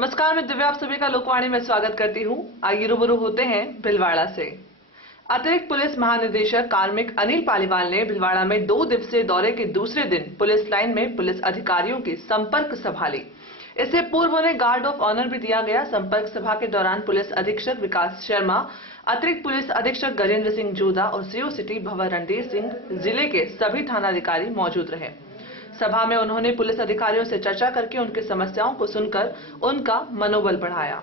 नमस्कार, मैं दिव्या आप सभी का लोकवाणी में स्वागत करती हूँ। आइए रूबरू होते हैं भिलवाड़ा से। अतिरिक्त पुलिस महानिदेशक कार्मिक अनिल पालीवाल ने भिलवाड़ा में 2 दिवसीय दौरे के दूसरे दिन पुलिस लाइन में पुलिस अधिकारियों की संपर्क सभा ली। इससे पूर्व उन्हें गार्ड ऑफ ऑनर भी दिया गया। संपर्क सभा के दौरान पुलिस अधीक्षक विकास शर्मा, अतिरिक्त पुलिस अधीक्षक गजेंद्र सिंह जोधा और सीओ सिटी भंवर रणधीर सिंह, जिले के सभी थानाधिकारी मौजूद रहे। सभा में उन्होंने पुलिस अधिकारियों से चर्चा करके उनकी समस्याओं को सुनकर उनका मनोबल बढ़ाया।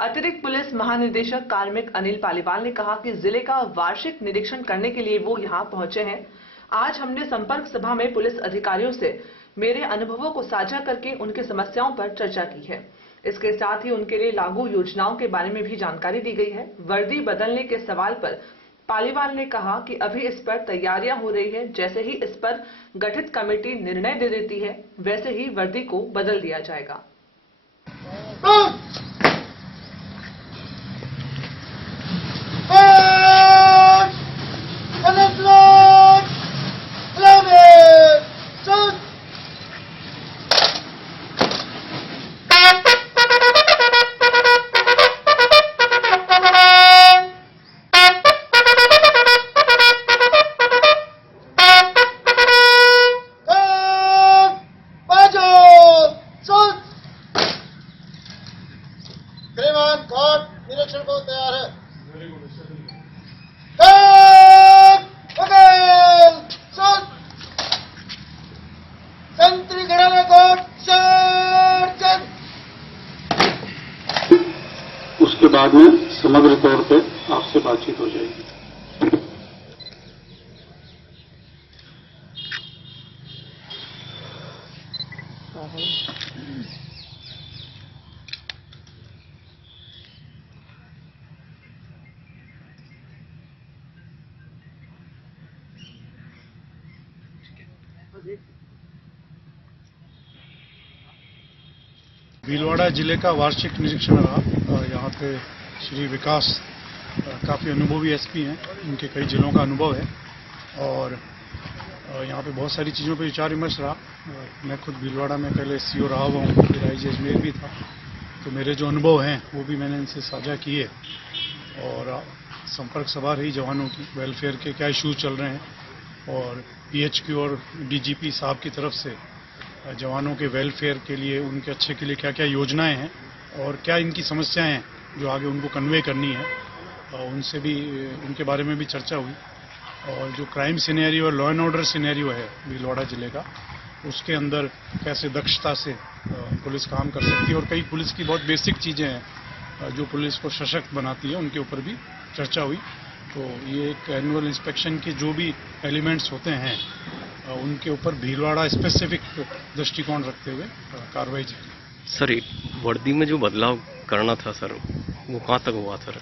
अतिरिक्त पुलिस महानिदेशक कार्मिक अनिल पालीवाल ने कहा कि जिले का वार्षिक निरीक्षण करने के लिए वो यहां पहुंचे हैं। आज हमने संपर्क सभा में पुलिस अधिकारियों से मेरे अनुभवों को साझा करके उनकी समस्याओं पर चर्चा की है। इसके साथ ही उनके लिए लागू योजनाओं के बारे में भी जानकारी दी गई है। वर्दी बदलने के सवाल पर पालीवाल ने कहा कि अभी इस पर तैयारियां हो रही है। जैसे ही इस पर गठित कमेटी निर्णय दे देती है, वैसे ही वर्दी को बदल दिया जाएगा। निरीक्षण को तैयार है। संतरी घराने को उसके बाद में समग्र तौर पे आपसे बातचीत हो जाएगी। भीलवाड़ा जिले का वार्षिक निरीक्षण रहा। यहाँ पे श्री विकास काफ़ी अनुभवी एसपी हैं, उनके कई जिलों का अनुभव है और यहाँ पे बहुत सारी चीज़ों पे विचार विमर्श रहा। मैं खुद भीलवाड़ा में पहले सीओ रहा हुआ हूँ, फिर आईजी अजमेर भी था, तो मेरे जो अनुभव हैं वो भी मैंने इनसे साझा किए और संपर्क सभा रही जवानों की, वेलफेयर के क्या इशूज़ चल रहे हैं और PHQ और DGP साहब की तरफ से जवानों के वेलफेयर के लिए, उनके अच्छे के लिए क्या क्या योजनाएं हैं और क्या इनकी समस्याएं हैं जो आगे उनको कन्वे करनी है, उनसे भी उनके बारे में भी चर्चा हुई। और जो क्राइम सिनेरियो और लॉ एंड ऑर्डर सिनेरियो है भीलवाड़ा जिले का, उसके अंदर कैसे दक्षता से पुलिस काम कर सकती है और कई पुलिस की बहुत बेसिक चीज़ें हैं जो पुलिस को सशक्त बनाती है, उनके ऊपर भी चर्चा हुई। तो ये एक एनुअल इंस्पेक्शन के जो भी एलिमेंट्स होते हैं उनके ऊपर भीलवाड़ा स्पेसिफिक दृष्टिकोण रखते हुए कार्रवाई जारी। सर, वर्दी में जो बदलाव करना था सर, वो कहाँ तक हुआ सर?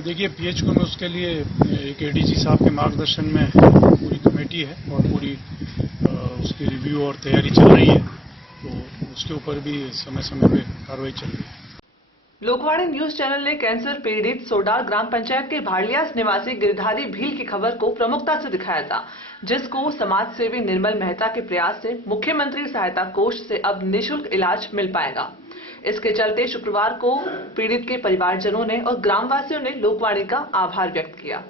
देखिए, PHQ में उसके लिए एक ADG साहब के मार्गदर्शन में पूरी कमेटी है और पूरी उसकी रिव्यू और तैयारी चल रही है, तो उसके ऊपर भी समय समय पे कार्रवाई चल रही है। लोकवाणी न्यूज चैनल ने कैंसर पीड़ित सोडार ग्राम पंचायत के भाड़लियास निवासी गिरधारी भील की खबर को प्रमुखता से दिखाया था, जिसको समाज सेवी निर्मल मेहता के प्रयास से मुख्यमंत्री सहायता कोष से अब निःशुल्क इलाज मिल पाएगा। इसके चलते शुक्रवार को पीड़ित के परिवारजनों ने और ग्रामवासियों ने लोकवाणी का आभार व्यक्त किया।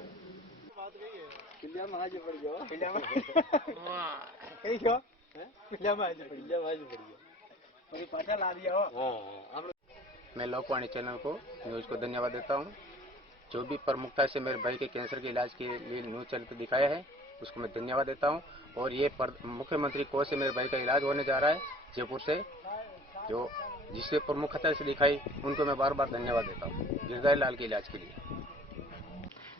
मैं लोकवाणी चैनल को न्यूज को धन्यवाद देता हूं। जो भी प्रमुखता से मेरे भाई के कैंसर के इलाज के लिए न्यूज चैनल पर दिखाया है, उसको मैं धन्यवाद देता हूं। और ये मुख्यमंत्री कोष से मेरे भाई का इलाज होने जा रहा है जयपुर से, जो जिससे प्रमुखता से दिखाई, उनको मैं बार बार धन्यवाद देता हूँ गिरधारी लाल के इलाज के लिए।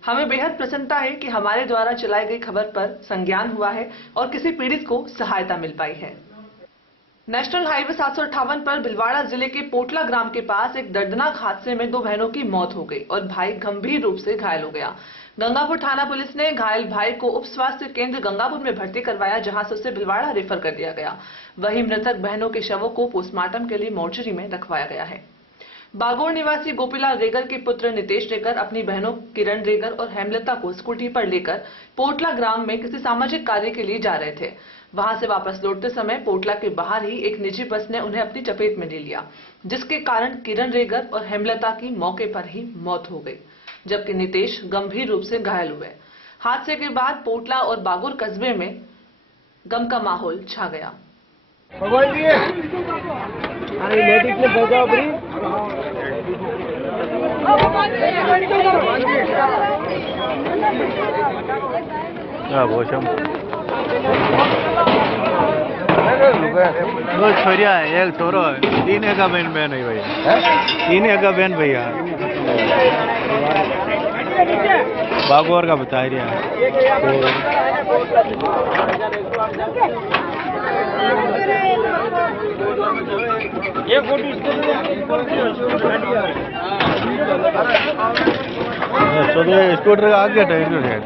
हमें बेहद प्रसन्नता है कि हमारे द्वारा चलाई गई खबर पर संज्ञान हुआ है और किसी पीड़ित को सहायता मिल पाई है। नेशनल हाईवे 758 पर भिलवाड़ा जिले के पोटला ग्राम के पास एक दर्दनाक हादसे में 2 बहनों की मौत हो गई और भाई गंभीर रूप से घायल हो गया। गंगापुर थाना पुलिस ने घायल भाई को उप स्वास्थ्य केंद्र गंगापुर में भर्ती करवाया, जहां से उसे भिलवाड़ा रेफर कर दिया गया। वहीं मृतक बहनों के शवों को पोस्टमार्टम के लिए मोर्चरी में रखवाया गया है। बागोड़ निवासी गोपीलाल रेगर के पुत्र नितेश रेगर अपनी बहनों किरण रेगर और हेमलता को स्कूटी पर लेकर पोटला ग्राम में किसी सामाजिक कार्य के लिए जा रहे थे। वहां से वापस लौटते समय पोटला के बाहर ही एक निजी बस ने उन्हें अपनी चपेट में ले लिया, जिसके कारण किरण रेगर और हेमलता की मौके पर ही मौत हो गई, जबकि नितेश गंभीर रूप से घायल हुए। हादसे के बाद पोटला और बागुर कस्बे में गम का माहौल छा गया। दो छोरिया है, एक छोरो है, 3 एका बहन है भैया, 3 एका बहन भैया, बागोर का बता रहा है। स्कूटर का आगे टायर है।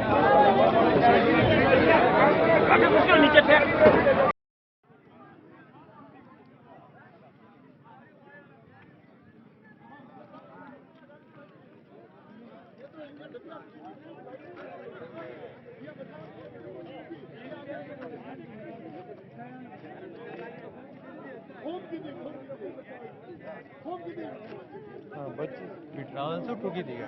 बच्चे ट्रैवल से टूकी दिया।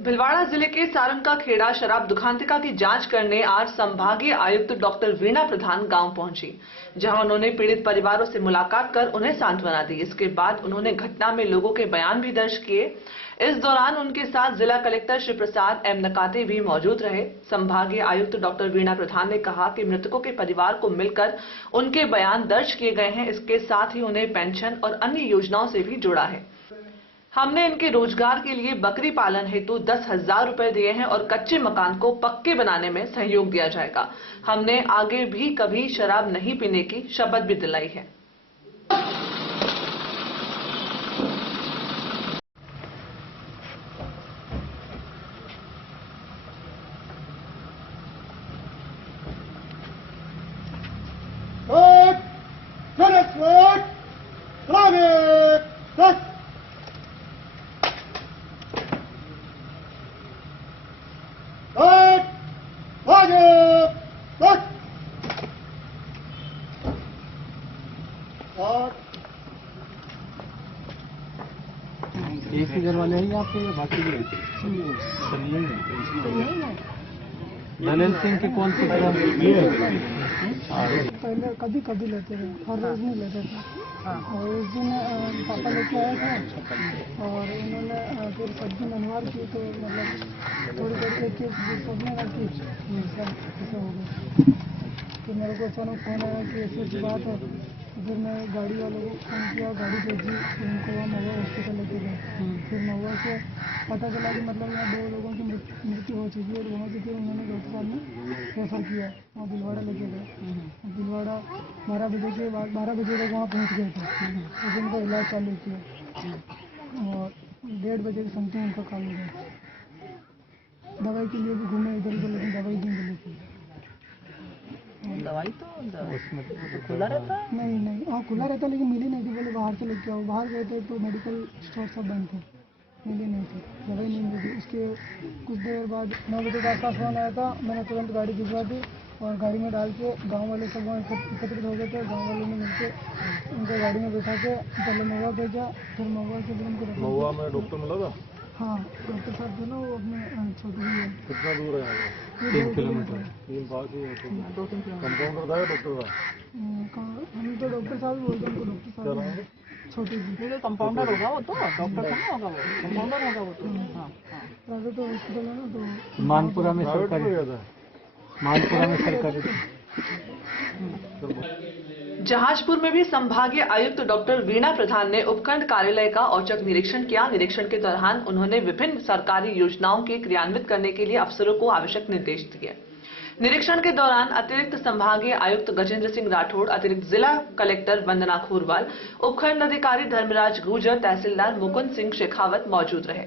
भिलवाड़ा जिले के सारंग का खेड़ा शराब दुखांतिका की जांच करने आज संभागीय आयुक्त डॉक्टर वीणा प्रधान गांव पहुंची, जहां उन्होंने पीड़ित परिवारों से मुलाकात कर उन्हें सांत्वना दी। इसके बाद उन्होंने घटना में लोगों के बयान भी दर्ज किए। इस दौरान उनके साथ जिला कलेक्टर श्री प्रसाद एम नकाते भी मौजूद रहे। संभागीय आयुक्त डॉक्टर वीणा प्रधान ने कहा कि मृतकों के परिवार को मिलकर उनके बयान दर्ज किए गए हैं। इसके साथ ही उन्हें पेंशन और अन्य योजनाओं से भी जोड़ा है। हमने इनके रोजगार के लिए बकरी पालन हेतु 10,000 रुपए दिए हैं और कच्चे मकान को पक्के बनाने में सहयोग दिया जाएगा। हमने आगे भी कभी शराब नहीं पीने की शपथ भी दिलाई है। एक ही घर वाले हैं आपके या बाकी भी दलेल सिंह की कौन सी पहले कभी कभी लेते थे, हर रोज नहीं लेते थे। और उस दिन पापा लेके आए थे और इन्होंने फिर सब्जी मनवार की, तो मतलब थोड़ी देर एक चीज सोचने का कि सर ऐसे हो गए। तो मेरे को अचानक फोन आया कि ऐसी बात है। फिर मैं गाड़ी वालों को फोन किया, गाड़ी भेजी, उनको वहाँ महुआ हॉस्पिटल लेके गए। फिर महुआ से पता चला कि मतलब यहाँ 2 लोगों की मृत्यु हो चुकी है। तो वहाँ से फिर उन्होंने डॉक्टर साहब ने रेफर किया, वहाँ भिलवाड़ा लेके गए। भिलवाड़ा 12 बजे के बाद 12 बजे तक वहाँ पहुँच गए थे। फिर उनका इलाज चालू किया और 1:30 बजे के समथिंग उनका कॉल हो गया। दवाई के लिए भी घूमे इधर उधर, लेकिन दवाई नहीं मिली। दवाई तो खुला रहता है? नहीं, हाँ खुला रहता, लेकिन मिली नहीं थी। बोले बाहर से लेके आओ। बाहर गए थे तो मेडिकल स्टोर सब बंद थे, मिली नहीं थी, दवाई नहीं मिली थी। उसके कुछ देर बाद 9 बजे के आसपास फोन आया था। मैंने तुरंत गाड़ी भिजवा दी और गाड़ी में डाल के गाँव वाले सब वहाँ एकत्रित हो गए थे। गाँव वालों ने मिलकर उनको गाड़ी में बैठा के पहले महुआ भेजा, फिर महुआ से फिर उनको महुआ में डॉक्टर मिला था? हाँ, डॉक्टर साहब जो ना वो अपने छोटे ही है। कितना दूर है? 3 किलोमीटर हम तो डॉक्टर साहब बोलते हैं, डॉक्टर साहब छोटी जी तो कंपाउंडर होगा वो, तो डॉक्टर का नहीं होगा वो, कंपाउंडर होगा वो तो। हाँ हाँ। प्राइवेट हॉस्पिटल है ना, तो मानपुरा में सरकारी जहाजपुर में भी संभागीय आयुक्त डॉक्टर वीणा प्रधान ने उपखंड कार्यालय का औचक निरीक्षण किया। निरीक्षण के दौरान उन्होंने विभिन्न सरकारी योजनाओं के क्रियान्वित करने के लिए अफसरों को आवश्यक निर्देश दिए। निरीक्षण के दौरान अतिरिक्त संभागीय आयुक्त गजेंद्र सिंह राठौड़, अतिरिक्त जिला कलेक्टर वंदना खोरवाल, उपखंड अधिकारी धर्मराज गुर्जर, तहसीलदार मुकुंद सिंह शेखावत मौजूद रहे।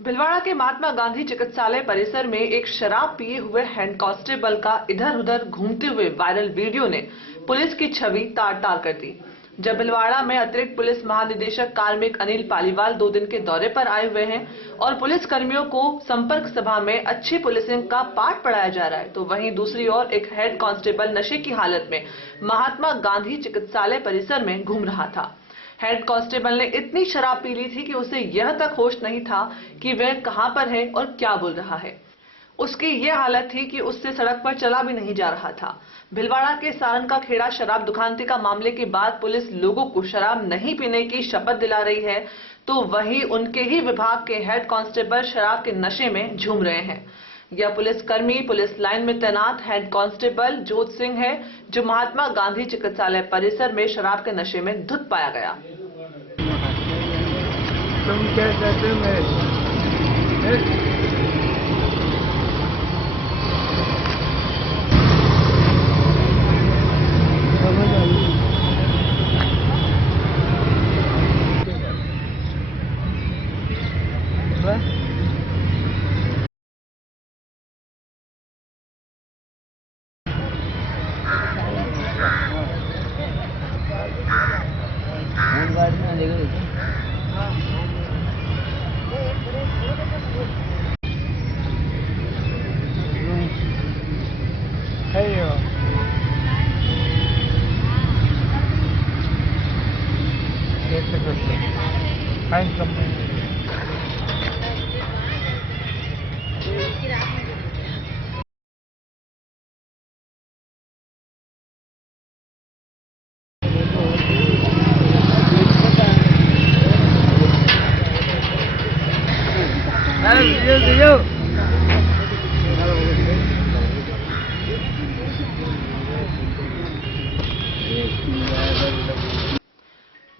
भिलवाड़ा के महात्मा गांधी चिकित्सालय परिसर में एक शराब पिए हुए हेड कांस्टेबल का इधर उधर घूमते हुए वायरल वीडियो ने पुलिस की छवि तार-तार कर दी। जब भिलवाड़ा में अतिरिक्त पुलिस महानिदेशक कार्मिक अनिल पालीवाल 2 दिन के दौरे पर आए हुए हैं और पुलिस कर्मियों को संपर्क सभा में अच्छी पुलिसिंग का पाठ पढ़ाया जा रहा है, तो वहीं दूसरी ओर एक हेड कांस्टेबल नशे की हालत में महात्मा गांधी चिकित्सालय परिसर में घूम रहा था। हेड कांस्टेबल ने इतनी शराब पी ली थी कि उसे यह तक होश नहीं था कि वह कहां पर है और क्या बोल रहा है। उसकी यह हालत थी कि उससे सड़क पर चला भी नहीं जा रहा था। भिलवाड़ा के सारन का खेड़ा शराब दुकानती का मामले के बाद पुलिस लोगों को शराब नहीं पीने की शपथ दिला रही है, तो वहीं उनके ही विभाग के हेड कांस्टेबल शराब के नशे में झूम रहे हैं। यह पुलिसकर्मी पुलिस लाइन में तैनात हेड कांस्टेबल जोत सिंह है, जो महात्मा गांधी चिकित्सालय परिसर में शराब के नशे में धुत पाया गया। तुम क्या कहते हो? गाड़ी में लेकर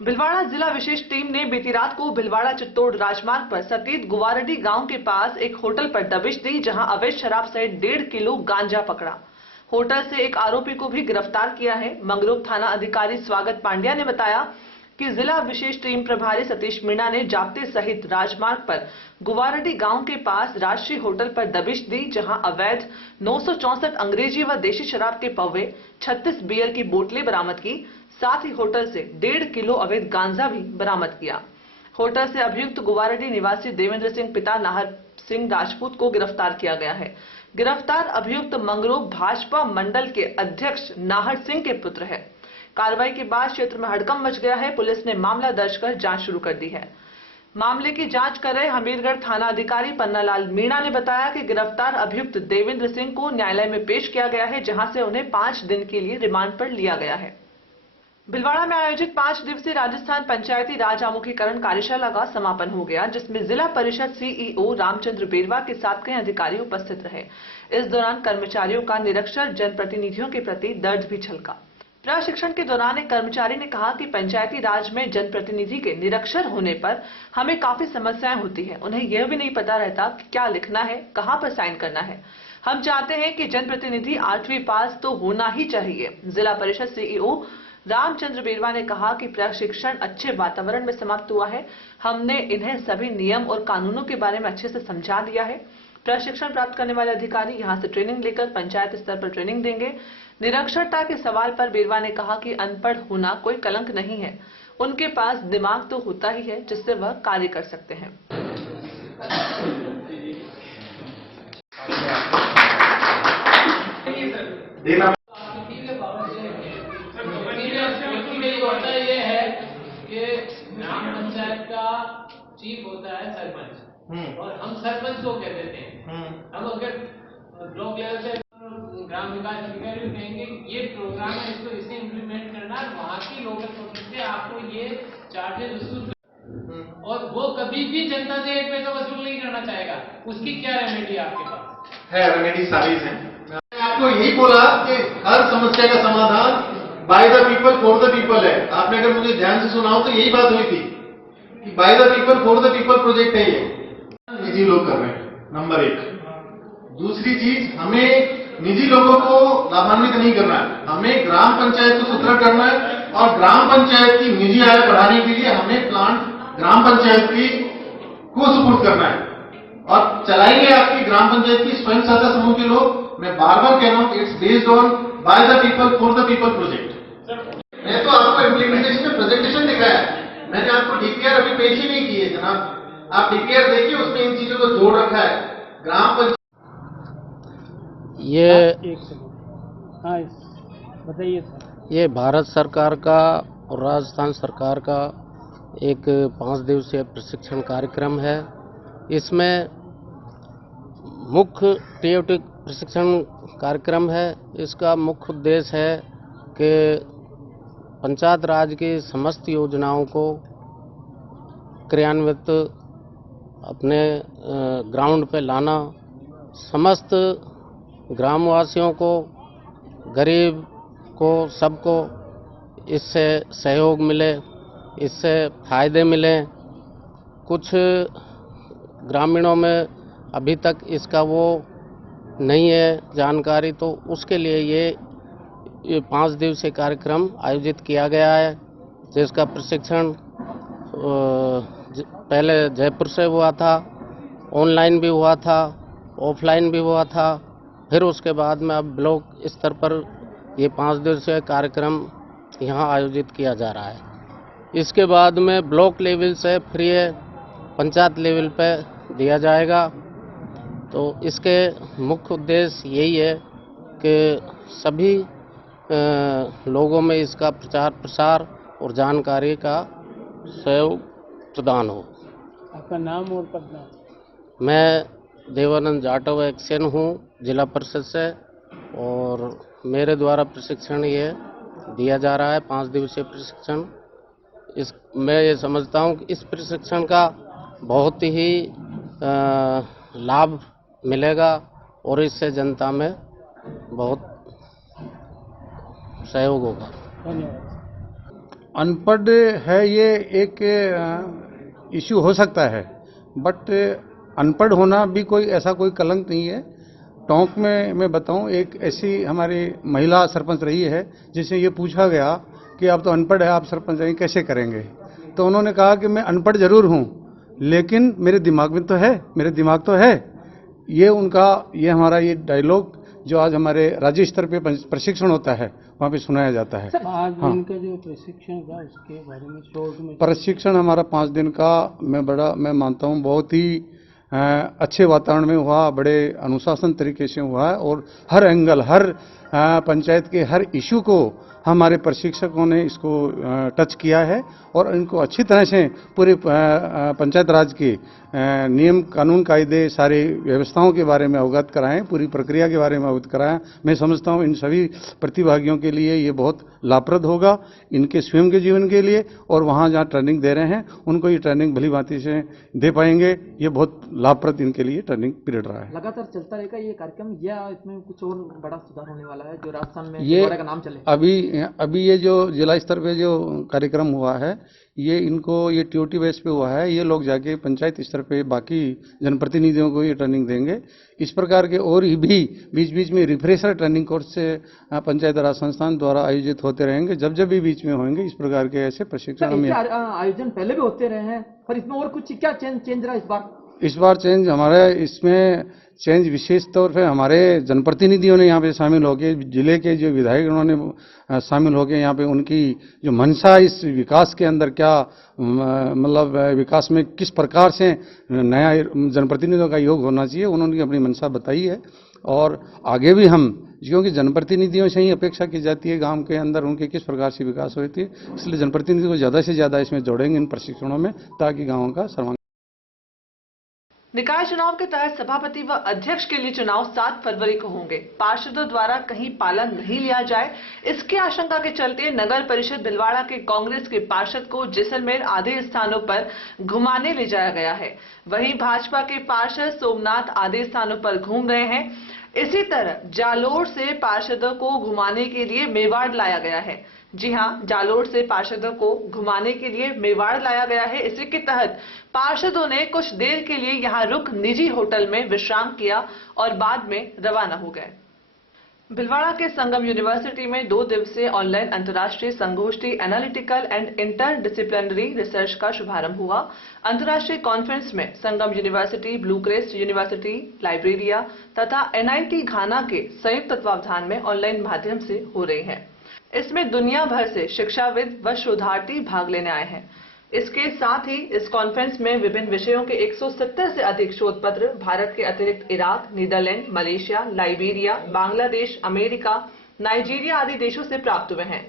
भिलवाड़ा जिला विशेष टीम ने बीती रात को भिलवाड़ा चित्तौड़ राजमार्ग पर सतीत गुवारडी गांव के पास एक होटल पर दबिश दी, जहां अवैध शराब सहित 1.5 किलो गांजा पकड़ा। होटल से एक आरोपी को भी गिरफ्तार किया है। मंगरूप थाना अधिकारी स्वागत पांड्या ने बताया कि जिला विशेष टीम प्रभारी सतीश मीणा ने जाप्ते सहित राजमार्ग पर गुवारडी गांव के पास राष्ट्रीय होटल पर दबिश दी, जहां अवैध 964 अंग्रेजी व देशी शराब के पौवे, 36 बियर की बोतलें बरामद की। साथ ही होटल से 1.5 किलो अवैध गांजा भी बरामद किया। होटल से अभियुक्त गुवारडी निवासी देवेंद्र सिंह पिता नाहर सिंह राजपूत को गिरफ्तार किया गया है। गिरफ्तार अभियुक्त मंगरूप भाजपा मंडल के अध्यक्ष नाहर सिंह के पुत्र है। कार्रवाई के बाद क्षेत्र में हड़कंप मच गया है। पुलिस ने मामला दर्ज कर जांच शुरू कर दी है। मामले की जांच कर रहे हमीरगढ़ थाना अधिकारी पन्नालाल मीणा ने बताया कि गिरफ्तार अभियुक्त देवेंद्र सिंह को न्यायालय में पेश किया गया है, जहां से उन्हें 5 दिन के लिए रिमांड पर लिया गया है। भिलवाड़ा में आयोजित 5 दिवसीय राजस्थान पंचायती राज आमुखीकरण कार्यशाला का समापन हो गया, जिसमें जिला परिषद सीईओ रामचंद्र बेरवा के साथ कई अधिकारी उपस्थित रहे। इस दौरान कर्मचारियों का निरक्षर जनप्रतिनिधियों के प्रति दर्द भी छलका। प्रशिक्षण के दौरान एक कर्मचारी ने कहा कि पंचायती राज में जनप्रतिनिधि के निरक्षर होने पर हमें काफी समस्याएं होती है। उन्हें यह भी नहीं पता रहता कि क्या लिखना है, कहां पर साइन करना है। हम चाहते हैं कि जनप्रतिनिधि 8वीं पास तो होना ही चाहिए। जिला परिषद सीईओ रामचंद्र बेरवा ने कहा कि प्रशिक्षण अच्छे वातावरण में समाप्त हुआ है। हमने इन्हें सभी नियम और कानूनों के बारे में अच्छे से समझा दिया है। प्रशिक्षण प्राप्त करने वाले अधिकारी यहां से ट्रेनिंग लेकर पंचायत स्तर पर ट्रेनिंग देंगे। निरक्षरता के सवाल पर बेरवा ने कहा कि अनपढ़ होना कोई कलंक नहीं है, उनके पास दिमाग तो होता ही है जिससे वह कार्य कर सकते हैं। ये है कि ग्राम पंचायत का चीफ होता है सरपंच और हम सरपंच को कह देते हैं। हम अगर ब्लॉक लेवल से ग्राम विकास अधिकारी कहेंगे ये प्रोग्राम है, इसको इसे इम्प्लीमेंट करना है, वहाँ की लोकल पब्लिक से आपको ये चार्जेस वसूल और वो कभी भी जनता से 1 पैसा वसूल नहीं करना चाहेगा। उसकी क्या रेमेडी आपके पास है? रेमेडी सारी है। मैंने आपको यही बोला कि हर समस्या का समाधान by the people for the people है। आपने अगर मुझे ध्यान से सुना हो तो यही बात हुई थी कि by the people for the people project है ये। निजी लोग कर रहे हैं, नंबर 1। दूसरी चीज, हमें निजी लोगों को लाभान्वित नहीं करना है, हमें ग्राम पंचायत को सुदृढ़ करना है और ग्राम पंचायत की निजी आय बढ़ाने के लिए हमें प्लांट ग्राम पंचायत की को सुपुर्द करना है और चलाएंगे आपकी ग्राम पंचायत की स्वयं सहायता समूह के लोग। मैं बार बार कह रहा हूं, it's based on by the people for the people project. मैं तो आपको इम्प्लीमेंटेशन में प्रेजेंटेशन दिखाया, मैंने आपको डीपीआर अभी पेश ही नहीं की है जनाब। आप डीपीआर देखिए, उसमें इन चीजों को जोड़ रखा है। ग्राम पंचायत बताइए सर। ये भारत सरकार का और राजस्थान सरकार का एक 5 दिवसीय प्रशिक्षण कार्यक्रम है। इसमें मुख्य टीओटी प्रशिक्षण कार्यक्रम है। इसका मुख्य उद्देश्य है कि पंचायत राज की समस्त योजनाओं को क्रियान्वित अपने ग्राउंड पे लाना, समस्त ग्रामवासियों को, गरीब को, सबको इससे सहयोग मिले, इससे फायदे मिले। कुछ ग्रामीणों में अभी तक इसका वो नहीं है जानकारी, तो उसके लिए ये 5 दिवसीय कार्यक्रम आयोजित किया गया है, जिसका प्रशिक्षण पहले जयपुर से हुआ था, ऑनलाइन भी हुआ था, ऑफलाइन भी हुआ था। फिर उसके बाद में अब ब्लॉक स्तर पर ये 5 दिवसीय कार्यक्रम यहाँ आयोजित किया जा रहा है। इसके बाद में ब्लॉक लेवल से फिर ये पंचायत लेवल पे दिया जाएगा। तो इसके मुख्य उद्देश्य यही है कि सभी लोगों में इसका प्रचार प्रसार और जानकारी का सहयोग प्रदान हो। आपका नाम और पद? मैं देवानंद जाटव एक्सेन हूँ जिला परिषद से, और मेरे द्वारा प्रशिक्षण ये दिया जा रहा है 5 दिवसीय प्रशिक्षण। मैं ये समझता हूँ कि इस प्रशिक्षण का बहुत ही लाभ मिलेगा और इससे जनता में बहुत सहयोग होगा। धन्यवाद। अनपढ़ है ये एक इश्यू हो सकता है, बट अनपढ़ होना भी कोई कलंक नहीं है। टोंक में मैं बताऊं, एक ऐसी हमारी महिला सरपंच रही है जिसे ये पूछा गया कि आप तो अनपढ़ है, आप सरपंच रहेंगे, कैसे करेंगे? तो उन्होंने कहा कि मैं अनपढ़ जरूर हूं, लेकिन मेरे दिमाग में तो है, मेरे दिमाग तो है। ये हमारा ये डायलॉग जो आज हमारे राज्य स्तर पे प्रशिक्षण होता है वहाँ पे सुनाया जाता है। आज दिन का जो प्रशिक्षण था उसके बारे में शॉर्ट में। प्रशिक्षण हमारा 5 दिन का मैं मानता हूँ बहुत ही अच्छे वातावरण में हुआ, बड़े अनुशासन तरीके से हुआ है, और हर एंगल, हर पंचायत के हर इशू को हमारे प्रशिक्षकों ने इसको टच किया है और इनको अच्छी तरह से पूरे पंचायत राज के नियम कानून कायदे सारी व्यवस्थाओं के बारे में अवगत कराएं, पूरी प्रक्रिया के बारे में अवगत कराएं। मैं समझता हूं इन सभी प्रतिभागियों के लिए ये बहुत लाभप्रद होगा, इनके स्वयं के जीवन के लिए, और वहां जहां ट्रेनिंग दे रहे हैं उनको ये ट्रेनिंग भली भांति से दे पाएंगे। ये बहुत लाभप्रद इनके लिए ट्रेनिंग पीरियड रहा है। लगातार चलता रहेगा ये कार्यक्रम या इसमें कुछ और बड़ा सुधार होने वाला है जो राजस्थान में ये का नाम चले? अभी ये जो जिला स्तर पे जो कार्यक्रम हुआ है ये टीओटी बेस पे हुआ है। ये लोग जाके पंचायत स्तर पे बाकी जनप्रतिनिधियों को ये ट्रेनिंग देंगे। इस प्रकार के और भी बीच बीच में रिफ्रेशर ट्रेनिंग कोर्स से पंचायत राज संस्थान द्वारा आयोजित होते रहेंगे। जब भी बीच में होंगे इस प्रकार के ऐसे प्रशिक्षण आयोजन पहले भी होते रहे हैं, पर इसमें और कुछ क्या चेंज रहा इस बार? इस बार चेंज हमारे इसमें चेंज विशेष तौर पे हमारे जनप्रतिनिधियों ने यहाँ पे शामिल होकर, जिले के जो विधायक उन्होंने शामिल होकर यहाँ पे उनकी जो मंशा इस विकास के अंदर क्या मतलब विकास में किस प्रकार से नया जनप्रतिनिधियों का योग होना चाहिए, उन्होंने अपनी मंशा बताई है। और आगे भी हम, क्योंकि जनप्रतिनिधियों से ही अपेक्षा की जाती है गांव के अंदर उनके किस प्रकार से विकास होती है, इसलिए जनप्रतिनिधि को ज़्यादा से ज़्यादा इसमें जोड़ेंगे इन प्रशिक्षणों में, ताकि गाँवों का सर्वांगीण। निकाय चुनाव के तहत सभापति व अध्यक्ष के लिए चुनाव 7 फरवरी को होंगे। पार्षदों द्वारा कहीं पालन नहीं लिया जाए, इसकी आशंका के चलते नगर परिषद भिलवाड़ा के कांग्रेस के पार्षद को जैसलमेर आदि स्थानों पर घुमाने ले जाया गया है। वहीं भाजपा के पार्षद सोमनाथ आदि स्थानों पर घूम रहे हैं। इसी तरह जालोर से पार्षदों को घुमाने के लिए मेवाड़ लाया गया है। जी हां, जालोर से पार्षदों को घुमाने के लिए मेवाड़ लाया गया है। इसी के तहत पार्षदों ने कुछ देर के लिए यहां रुक निजी होटल में विश्राम किया और बाद में रवाना हो गए। भिलवाड़ा के संगम यूनिवर्सिटी में 2 दिवसीय ऑनलाइन अंतर्राष्ट्रीय संगोष्ठी analytical and interdisciplinary research का शुभारंभ हुआ। अंतर्राष्ट्रीय कॉन्फ्रेंस में Sangam university, blue crest university, Liberia तथा NIT घाना के संयुक्त तत्वावधान में ऑनलाइन माध्यम से हो रही है। इसमें दुनिया भर से शिक्षाविद व शोधार्थी भाग लेने आए हैं। इसके साथ ही इस कॉन्फ्रेंस में विभिन्न विषयों के 170 से अधिक शोध पत्र भारत के अतिरिक्त Iraq, Netherland, Malaysia, Liberia, Bangladesh, America, Nigeria आदि देशों से प्राप्त हुए हैं।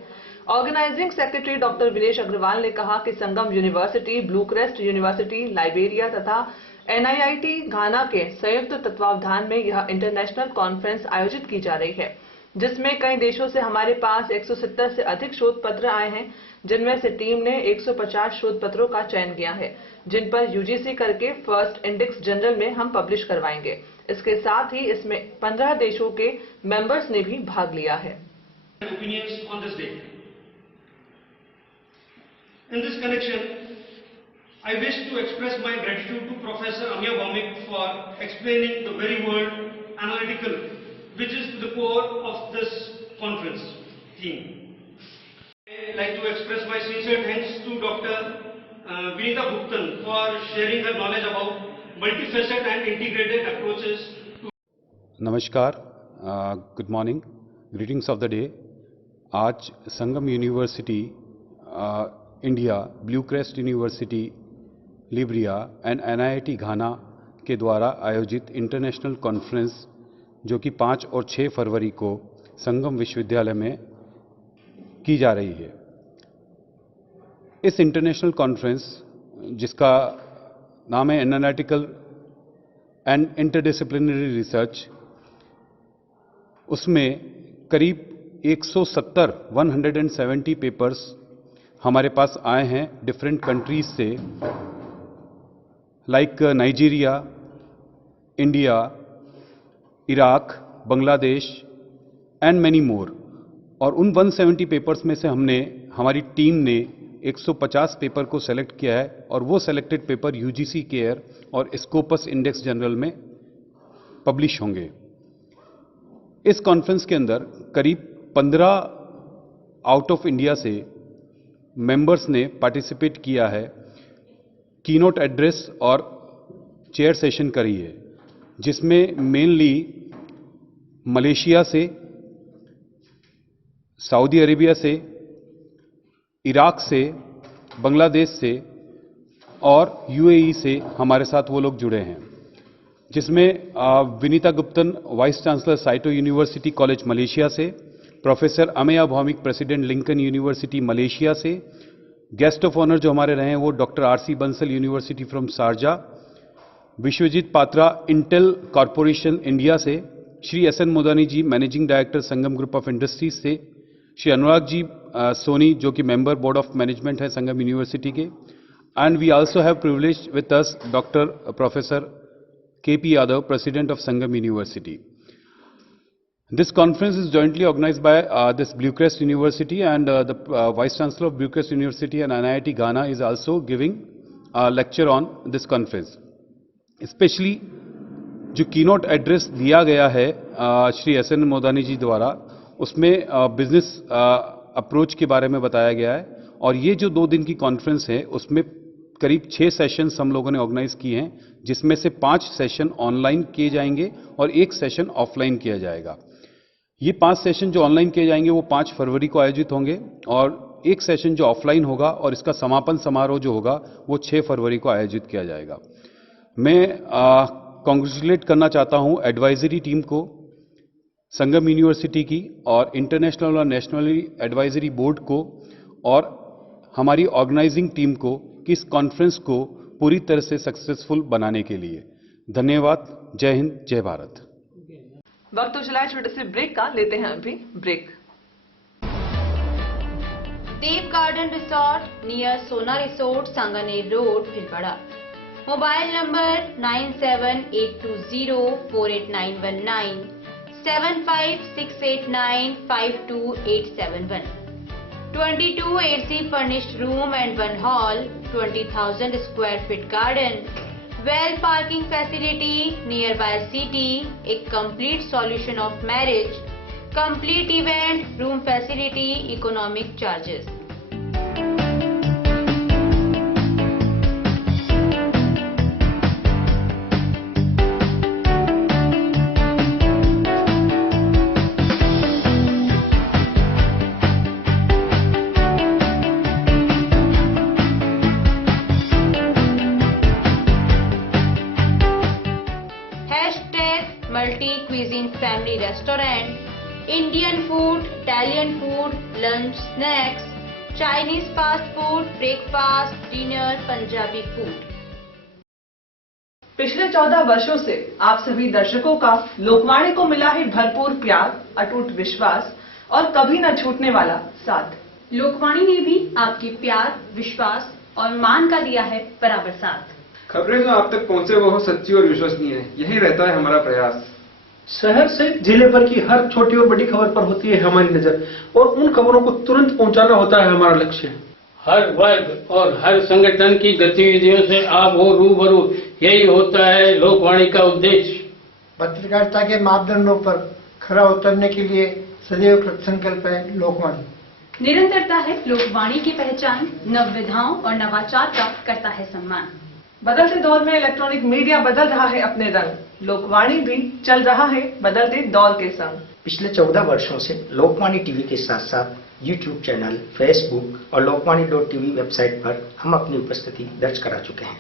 Organizing secretary doctor Vinesh Agarwal ने कहा कि Sangam university, blue crest university, Liberia तथा NIT घाना के संयुक्त तत्वावधान में यह इंटरनेशनल कॉन्फ्रेंस आयोजित की जा रही है, जिसमें कई देशों से हमारे पास 170 से अधिक शोध पत्र आए हैं, जिनमें से टीम ने 150 शोध पत्रों का चयन किया है, जिन पर UGC करके फर्स्ट इंडेक्स जनरल में हम पब्लिश करवाएंगे। इसके साथ ही इसमें 15 देशों के मेंबर्स ने भी भाग लिया है। In this connection, I wish to express my gratitude to Professor Amya Bhaumik for explaining the very word analytical, which is the core of this conference theme. I would like to express my sincere thanks to Dr. Vinita Bhuptan for sharing her knowledge about multifaceted and integrated approaches to. नमस्कार, good morning, greetings of the day. आज Sangam university India, blue crest university Liberia and NIT Ghana के द्वारा आयोजित international conference, जो कि 5 और 6 फरवरी को संगम विश्वविद्यालय में की जा रही है। इस इंटरनेशनल कॉन्फ्रेंस, जिसका नाम है एनालिटिकल एंड इंटरडिसिप्लिनरी रिसर्च, उसमें करीब 170 पेपर्स हमारे पास आए हैं डिफरेंट कंट्रीज से, like Nigeria, India, Iraq, Bangladesh and many more. और उन 170 पेपर्स में से हमारी टीम ने 150 पेपर को सेलेक्ट किया है, और वो सेलेक्टेड पेपर UGC केयर और स्कोपस इंडेक्स जनरल में पब्लिश होंगे। इस कॉन्फ्रेंस के अंदर करीब 15 आउट ऑफ इंडिया से मेंबर्स ने पार्टिसिपेट किया है, कीनोट एड्रेस और चेयर सेशन करी है, जिसमें मेनली मलेशिया से, सऊदी अरेबिया से, इराक से, बांग्लादेश से और UAE से हमारे साथ वो लोग जुड़े हैं, जिसमें Vinita Guptan, vice chancellor Saito university college Malaysia से, professor Ameya Bhowmik, president Lincoln university Malaysia से, गेस्ट ऑफ ऑनर जो हमारे रहे हैं वो doctor RC Bansal university from Sharjah, Vishwajit Patra, Intel corporation India से, Shri SN Modani ji, managing director Sangam group of industries से, श्री अनुराग जी सोनी, जो कि मेंबर बोर्ड ऑफ मैनेजमेंट है संगम यूनिवर्सिटी के, and we also have privilege with us doctor professor KP Yadav, president of Sangam university. This conference is jointly organized by this Blue Crest University, and the Vice Chancellor of Blue Crest University and NIT Ghana is also giving a lecture on this conference. Especially जो keynote address दिया गया है Shri SN Modani जी द्वारा, उसमें business approach के बारे में बताया गया है, और ये जो 2 दिन की कॉन्फ्रेंस है उसमें करीब 6 सेशंस हम लोगों ने ऑर्गेनाइज किए हैं, जिसमें से 5 सेशन ऑनलाइन किए जाएंगे और 1 सेशन ऑफलाइन किया जाएगा। ये 5 सेशन जो ऑनलाइन किए जाएंगे वो 5 फरवरी को आयोजित होंगे और 1 सेशन जो ऑफलाइन होगा और इसका समापन समारोह जो होगा वो 6 फरवरी को आयोजित किया जाएगा। मैं कॉन्ग्रेचुलेट करना चाहता हूं एडवाइजरी टीम को, संगम यूनिवर्सिटी की और इंटरनेशनल और नेशनल एडवाइजरी बोर्ड को और हमारी ऑर्गेनाइजिंग टीम को कि इस कॉन्फ्रेंस को पूरी तरह से सक्सेसफुल बनाने के लिए। धन्यवाद। जय हिंद, जय भारत। वक्त तो चला है छोटे से ब्रेक का, लेते हैं अभी ब्रेक। देव गार्डन रिसोर्ट नियर सोना resort, Sanganer road, Bhilwara. Mobile number 9782048919, 7568952871। 22 AC furnished room and 1 hall, 20,000 square feet garden, well parking facility nearby city, a complete solution of marriage, complete event, room facility, economic charges. Multi-cuisine family restaurant, Indian food, Italian food, lunch, snacks, Chinese fast food, breakfast, dinner, Punjabi food. पिछले 14 वर्षों से आप सभी दर्शकों का लोकवाणी को मिला है भरपूर प्यार, अटूट विश्वास और कभी न छूटने वाला साथ। लोकवाणी ने भी आपके प्यार, विश्वास और मान का दिया है बराबर साथ। खबरें जो आप तक पहुंचे वो हो सच्ची और विश्वसनीय है, यही रहता है हमारा प्रयास। शहर से जिले भर की हर छोटी और बड़ी खबर पर होती है हमारी नजर और उन खबरों को तुरंत पहुंचाना होता है हमारा लक्ष्य। हर वर्ग और हर संगठन की गतिविधियों से आप हो रूबरू, यही होता है लोकवाणी का उद्देश्य। पत्रकारिता के मापदंडों पर खरा उतरने के लिए सदैव कृतसंकल्प है लोकवाणी। निरंतरता है लोकवाणी की पहचान, नव विधाओं और नवाचार का करता है सम्मान। बदलते दौर में इलेक्ट्रॉनिक मीडिया बदल रहा है अपने रंग, लोकवाणी भी चल रहा है बदलते दौर के संग। पिछले 14 वर्षों से लोकवाणी टीवी के साथ साथ यूट्यूब चैनल, फेसबुक और लोकवाणी.tv वेबसाइट पर हम अपनी उपस्थिति दर्ज करा चुके हैं।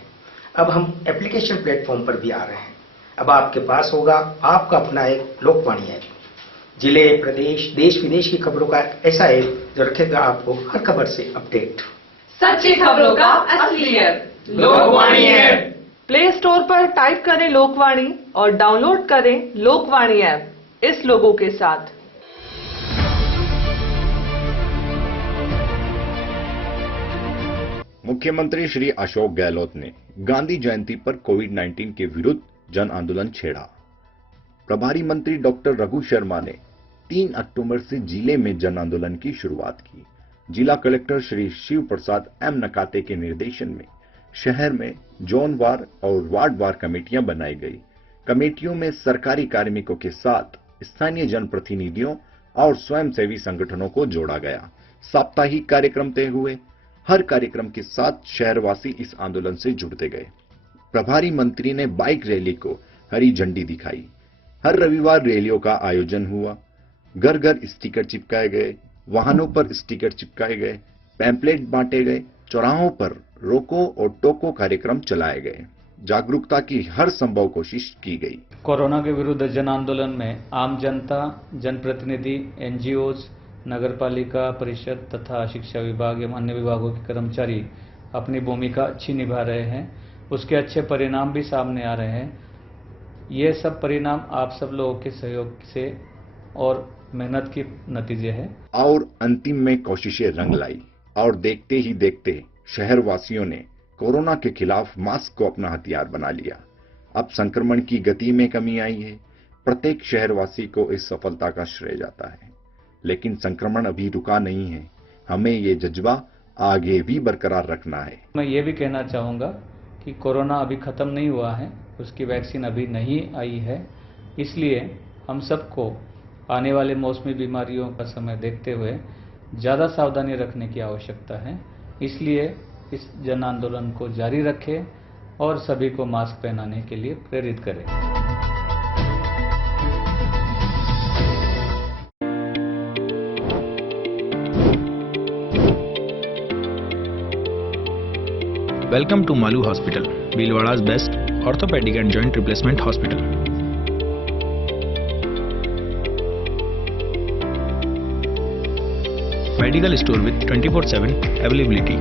अब हम एप्लीकेशन प्लेटफॉर्म पर भी आ रहे हैं। अब आपके पास होगा आपका अपना एक लोकवाणी ऐप, जिले, प्रदेश, देश विदेश की खबरों का ऐसा ऐप जो रखेगा आपको हर खबर से अपडेट। सच्ची खबरों का असलियत लोकवाणी ऐप। प्ले स्टोर पर टाइप करें लोकवाणी और डाउनलोड करें लोकवाणी ऐप इस लोगों के साथ। मुख्यमंत्री श्री अशोक गहलोत ने गांधी जयंती पर कोविड-19 के विरुद्ध जन आंदोलन छेड़ा। प्रभारी मंत्री डॉक्टर रघु शर्मा ने 3 अक्टूबर से जिले में जन आंदोलन की शुरुआत की। जिला कलेक्टर श्री शिव प्रसाद एम नकाते के निर्देशन में शहर में जोनवार और वार्डवार कमेटियां बनाई गई। कमेटियों में सरकारी कार्मिकों के साथ स्थानीय जनप्रतिनिधियों और स्वयंसेवी संगठनों को जोड़ा गया। साप्ताहिक कार्यक्रम तय हुए। हर कार्यक्रम के साथ शहरवासी इस आंदोलन से जुड़ते गए। प्रभारी मंत्री ने बाइक रैली को हरी झंडी दिखाई। हर रविवार रैलियों का आयोजन हुआ। घर घर स्टिकर चिपकाए गए, वाहनों पर स्टिकर चिपकाए गए, पैम्पलेट बांटे गए, चौराहों पर रोको और टोको कार्यक्रम चलाए गए। जागरूकता की हर संभव कोशिश की गई। कोरोना के विरुद्ध जन आंदोलन में आम जनता, जनप्रतिनिधि, एनजीओज, नगरपालिका परिषद तथा शिक्षा विभाग एवं अन्य विभागों के कर्मचारी अपनी भूमिका अच्छी निभा रहे हैं। उसके अच्छे परिणाम भी सामने आ रहे हैं। ये सब परिणाम आप सब लोगों के सहयोग से और मेहनत के नतीजे हैं। और अंतिम में कोशिशें रंग लाई और देखते ही देखते शहरवासियों ने कोरोना के खिलाफ मास्क को अपना हथियार बना लिया। अब संक्रमण की गति में कमी आई है। प्रत्येक शहरवासी को इस सफलता का श्रेय जाता है। लेकिन संक्रमण अभी रुका नहीं है। हमें ये जज्बा आगे भी बरकरार रखना है। मैं ये भी कहना चाहूँगा कि कोरोना अभी खत्म नहीं हुआ है, उसकी वैक्सीन अभी नहीं आई है। इसलिए हम सबको आने वाले मौसमी बीमारियों का समय देखते हुए ज़्यादा सावधानी रखने की आवश्यकता है। इसलिए इस जन आंदोलन को जारी रखें और सभी को मास्क पहनाने के लिए प्रेरित करें। Welcome to Malu Hospital, Bhilwara's best orthopedic and joint replacement hospital. Medical store with 24/7 availability.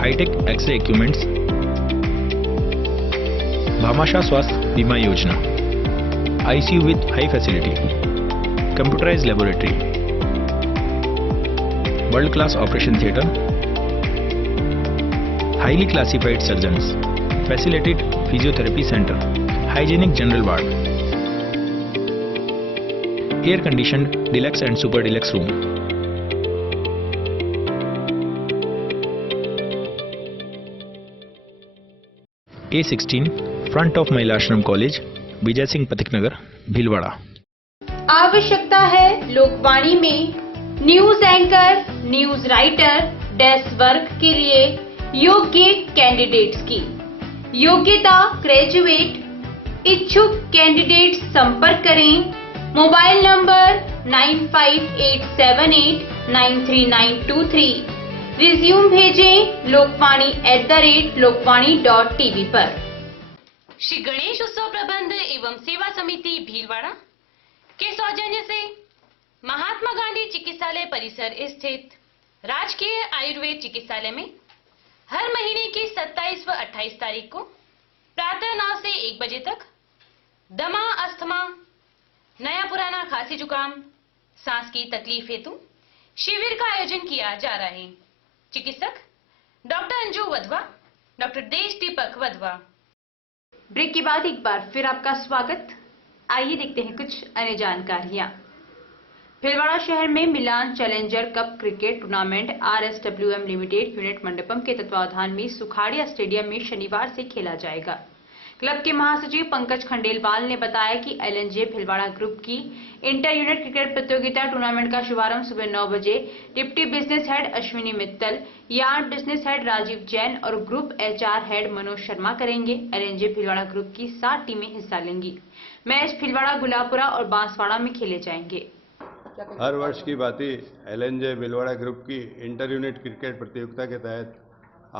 High-tech X-ray equipments. Bhamasha Swasth Bima Yojana. ICU with high facility. Computerized laboratory. World-class operation theatre. Highly classified surgeons, facilitated physiotherapy center, hygienic general ward, air-conditioned deluxe and super deluxe room. A16, front of Mahila Ashram College, Vijay Singh Pathik Nagar, Bhilwara. आवश्यकता है लोकवाणी में news anchor, news writer, desk work के लिए योग्य candidates की। योग्यता graduate. इच्छुक candidates संपर्क करें। Mobile number 9587893923। रिज्यूम भेजें lokvani@lokvani.tv पर। श्री गणेश उत्सव प्रबंध एवं सेवा समिति भीलवाड़ा के सौजन्य से महात्मा गांधी चिकित्सालय परिसर स्थित राजकीय आयुर्वेद चिकित्सालय में हर महीने की 27 व 28 तारीख को प्रातः 9 से 1 बजे तक दमा, अस्थमा, नया पुराना खांसी जुकाम, सांस की तकलीफ हेतु शिविर का आयोजन किया जा रहा है। चिकित्सक डॉक्टर अंजू वधवा, डॉक्टर देश दीपक वधवा। ब्रेक के बाद एक बार फिर आपका स्वागत। आइए देखते हैं कुछ अन्य जानकारियां। भीलवाड़ा शहर में Milan challenger cup cricket tournament RSWM limited unit Mandapam के तत्वावधान में सुखाड़िया स्टेडियम में शनिवार से खेला जाएगा। क्लब के महासचिव पंकज खंडेलवाल ने बताया कि LNJ भीलवाड़ा ग्रुप की इंटर यूनिट क्रिकेट प्रतियोगिता टूर्नामेंट का शुभारंभ सुबह 9 बजे deputy business head Ashwini Mittal, yard business head Rajeev Jain और group HR head Manoj Sharma करेंगे। LNJ भीलवाड़ा ग्रुप की 7 टीमें हिस्सा लेंगी। मैच भीलवाड़ा, गुलापुरा और बांसवाड़ा में खेले जाएंगे। हर वर्ष की भांति LNJ भीलवाड़ा ग्रुप की इंटर यूनिट क्रिकेट प्रतियोगिता के तहत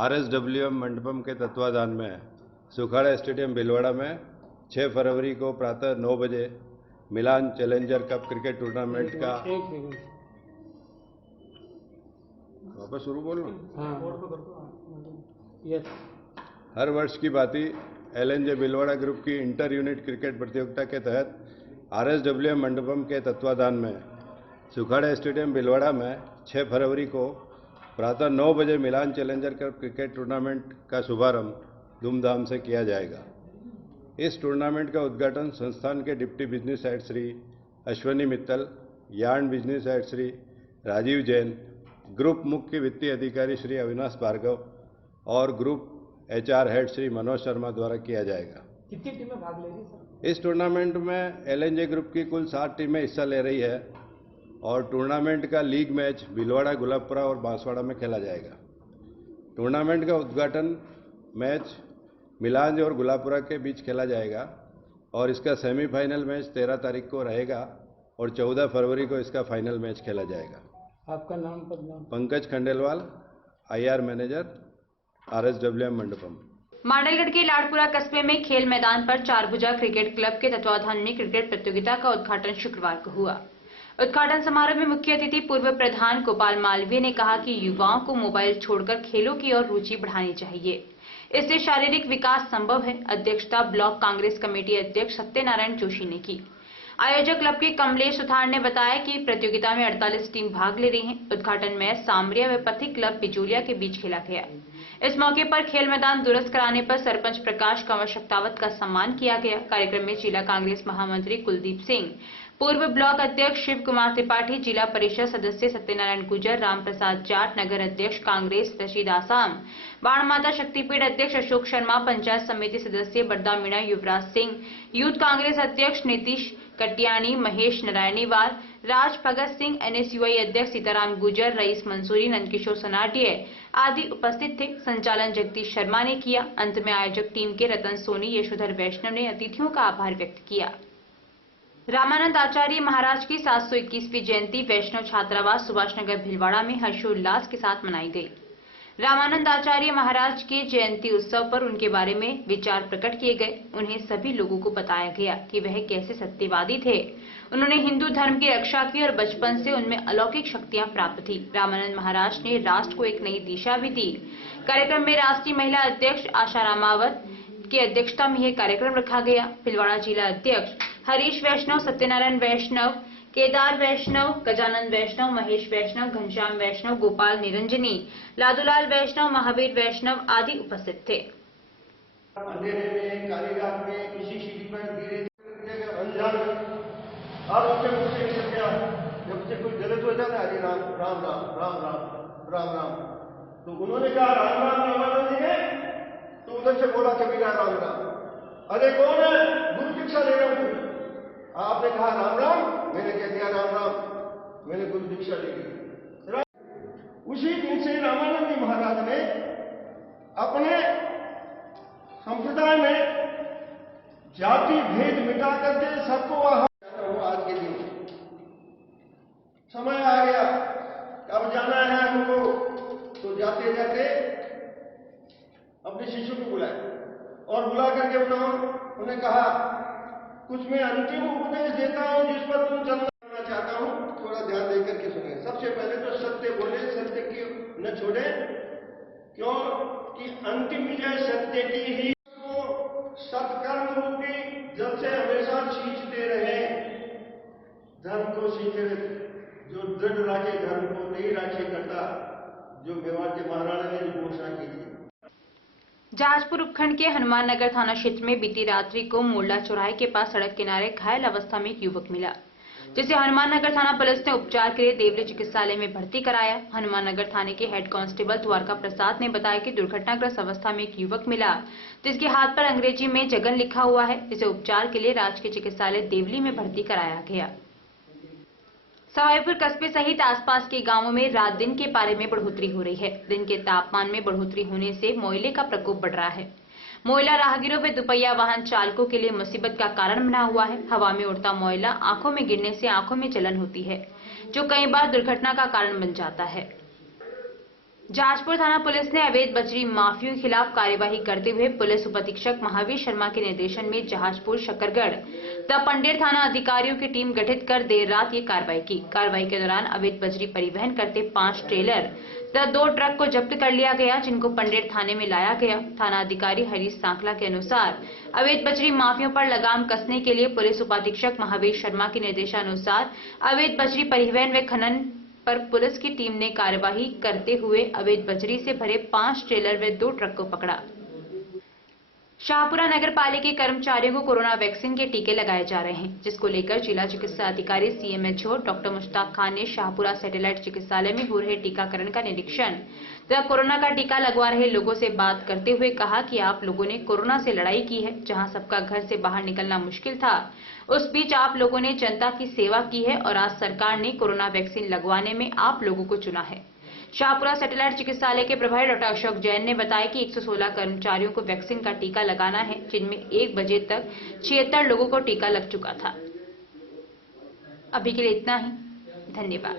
RSWM मंडपम के तत्वाधान में सुखाड़ा स्टेडियम भीलवाड़ा में 6 फरवरी को प्रातः 9 बजे मिलान चैलेंजर कप क्रिकेट टूर्नामेंट का वापस शुरू बोलो। हर वर्ष की भांति LNJ भीलवाड़ा ग्रुप की इंटर यूनिट क्रिकेट प्रतियोगिता के तहत RSWM मंडपम के तत्वाधान में सुखाड़ा स्टेडियम भीलवाड़ा में 6 फरवरी को प्रातः 9 बजे मिलान चैलेंजर कप क्रिकेट टूर्नामेंट का शुभारंभ धूमधाम से किया जाएगा। इस टूर्नामेंट का उद्घाटन संस्थान के deputy business head Shri Ashwini Mittal, yarn business head Shri Rajeev Jain, group मुख्य वित्तीय अधिकारी श्री अविनाश भार्गव और group HR head Shri Manoj Sharma द्वारा किया जाएगा। कितनी टीमें भाग ले रही सर? इस टूर्नामेंट में LNJ ग्रुप की कुल 7 टीमें हिस्सा ले रही है और टूर्नामेंट का लीग मैच भीलवाड़ा, गुलाबपुरा और बांसवाड़ा में खेला जाएगा। टूर्नामेंट का उद्घाटन मैच मिलान और गुलाबपुरा के बीच खेला जाएगा और इसका सेमीफाइनल मैच 13 तारीख को रहेगा और 14 फरवरी को इसका फाइनल मैच खेला जाएगा। आपका नाम पदनाम? Pankaj Khandelwal, IR manager, RSWM Mandapam. Mandalgarh के लाड़पुरा कस्बे में खेल मैदान पर चारभुजा क्रिकेट क्लब के तत्वाधान में क्रिकेट प्रतियोगिता का उद्घाटन शुक्रवार को हुआ। उद्घाटन समारोह में मुख्य अतिथि पूर्व प्रधान गोपाल मालवीय ने कहा कि युवाओं को मोबाइल छोड़कर खेलों की ओर रुचि बढ़ानी चाहिए, इससे शारीरिक विकास संभव है। अध्यक्षता ब्लॉक कांग्रेस कमेटी अध्यक्ष सत्यनारायण जोशी ने की। आयोजक क्लब के कमलेश सुथार ने बताया कि प्रतियोगिता में 48 टीम भाग ले रही हैं। उद्घाटन मैच सामरिया व पथिक क्लब बिजोलिया के बीच खेला गया। इस मौके पर खेल मैदान दुरुस्त कराने पर सरपंच प्रकाश कंवर शक्तावत का सम्मान किया गया। कार्यक्रम में जिला कांग्रेस महामंत्री कुलदीप सिंह, पूर्व ब्लॉक अध्यक्ष शिव कुमार त्रिपाठी, जिला परिषद सदस्य सत्यनारायण गुजर, राम प्रसाद जाट, नगर अध्यक्ष कांग्रेस रशीद आसाम, बाण माता शक्तिपीठ अध्यक्ष अशोक शर्मा, पंचायत समिति सदस्य बरदा मीणा युवराज सिंह, यूथ कांग्रेस अध्यक्ष नीतीश कटियानी, महेश नारायणीवाल, राज भगत सिंह, NSUI अध्यक्ष सीताराम गुजर, रईस मंसूरी, नंदकिशोर सनाटिया आदि उपस्थित थे। संचालन जगदीश शर्मा ने किया। अंत में आयोजक टीम के रतन सोनी, यशोधर वैष्णव ने अतिथियों का आभार व्यक्त किया। रामानंद आचार्य महाराज की 721वीं जयंती वैष्णव छात्रावास सुभाष नगर भिलवाड़ा में हर्षोल्लास के साथ मनाई गई। रामानंद आचार्य महाराज के जयंती उत्सव पर उनके बारे में विचार प्रकट किए गए। उन्हें सभी लोगों को बताया गया कि वह कैसे सत्यवादी थे। उन्होंने हिंदू धर्म की रक्षा की और बचपन से उनमें अलौकिक शक्तियां प्राप्त थी। रामानंद महाराज ने राष्ट्र को एक नई दिशा भी दी। कार्यक्रम में राष्ट्रीय महिला अध्यक्ष आशा रामावत की अध्यक्षता में यह कार्यक्रम रखा गया। भिलवाड़ा जिला अध्यक्ष हरीश वैष्णव, सत्यनारायण वैष्णव, केदार वैष्णव, गजानंद वैष्णव, महेश वैष्णव, घनश्याम वैष्णव, गोपाल निरंजनी, लादूलाल वैष्णव, महावीर वैष्णव आदि उपस्थित थे। अंधेरे में, काली रात में, किसी सीढ़ी पर धीरे अनजान आप उसके मुझसे नहीं सकते। जब से कोई गलत हो जाता है, अरे राम राम राम राम राम राम राम, तो उन्होंने कहा राम राम रामानंद जी ने, तो उधर से बोला कबीरा राम राम। अरे कौन है? गुरु दीक्षा ले रहा हूं। आपने कहा राम राम, मैंने कह दिया राम राम, मैंने गुरु दीक्षा ले ली। उसी दिन से रामानंद जी महाराज ने अपने संप्रदाय में जाति भेद मिटा करके सबको आज के दिन समय आ गया, अब जाना है हमको, तो जाते जाते अपने शिष्य को बुलाए और बुला करके उन्हें कहा कुछ मैं अंतिम उपदेश देता हूं जिस पर तुम चलना करना चाहता हूं, थोड़ा ध्यान देकर के सुने। सबसे पहले तो सत्य बोले, सत्य की न छोड़े, क्यों कि अंतिम विजय सत्य की ही। तो सत्कर्म रूपी जल से हमेशा सींचते रहे, धर्म को सींचे, जो दृढ़ राखे धर्म को नहीं राखे करता, जो मेवाड़ के महाराणा ने जो घोषणा की थी। जहाजपुर उपखंड के हनुमान नगर थाना क्षेत्र में बीती रात्रि को मोरला चौराहे के पास सड़क किनारे घायल अवस्था में एक युवक मिला, जिसे हनुमान नगर थाना पुलिस ने उपचार के लिए देवली चिकित्सालय में भर्ती कराया। हनुमान नगर थाने के हेड कांस्टेबल द्वारका प्रसाद ने बताया कि दुर्घटनाग्रस्त अवस्था में एक युवक मिला, जिसके हाथ पर अंग्रेजी में जगन लिखा हुआ है, जिसे उपचार के लिए राजकीय चिकित्सालय देवली में भर्ती कराया गया। सवाईपुर कस्बे सहित आसपास के गांवों में रात दिन के पारे में बढ़ोतरी हो रही है। दिन के तापमान में बढ़ोतरी होने से मोयले का प्रकोप बढ़ रहा है। मोयला राहगीरों व दुपहिया वाहन चालकों के लिए मुसीबत का कारण बना हुआ है। हवा में उड़ता मोयला आंखों में गिरने से आंखों में जलन होती है, जो कई बार दुर्घटना का कारण बन जाता है। जहाजपुर थाना पुलिस ने अवैध बजरी माफियों के खिलाफ कार्यवाही करते हुए पुलिस उप अधीक्षक महावीर शर्मा के निर्देशन में जहाजपुर, शकरगढ़ द पंडेर थाना अधिकारियों की टीम गठित कर देर रात ये कार्रवाई की। कार्रवाई के दौरान अवैध बजरी परिवहन करते 5 ट्रेलर तथा 2 ट्रक को जब्त कर लिया गया, जिनको पंडेर थाने में लाया गया। थाना अधिकारी हरीश सांखला के अनुसार अवैध बजरी माफियों पर लगाम कसने के लिए पुलिस उप अधीक्षक महावीर शर्मा के निर्देशानुसार अवैध बजरी परिवहन व खनन पर पुलिस की टीम ने कार्यवाही करते हुए अवैध बजरी से भरे 5 ट्रेलर व 2 ट्रक को पकड़ा। शाहपुरा नगर पालिका के कर्मचारियों को कोरोना वैक्सीन के टीके लगाए जा रहे हैं, जिसको लेकर जिला चिकित्सा अधिकारी CMHO डॉक्टर मुश्ताक खान ने शाहपुरा सैटेलाइट चिकित्सालय में हो रहे टीकाकरण का निरीक्षण तथा कोरोना का टीका लगवा रहे लोगों से बात करते हुए कहा कि आप लोगों ने कोरोना से लड़ाई की है। जहां सबका घर से बाहर निकलना मुश्किल था, उस बीच आप लोगों ने जनता की सेवा की है और आज सरकार ने कोरोना वैक्सीन लगवाने में आप लोगों को चुना है। शाहपुरा सैटेलाइट चिकित्सालय के प्रभारी डॉक्टर अशोक जैन ने बताया कि 116 कर्मचारियों को वैक्सीन का टीका लगाना है, जिनमें 1 बजे तक 76 लोगों को टीका लग चुका था। अभी के लिए इतना ही। धन्यवाद।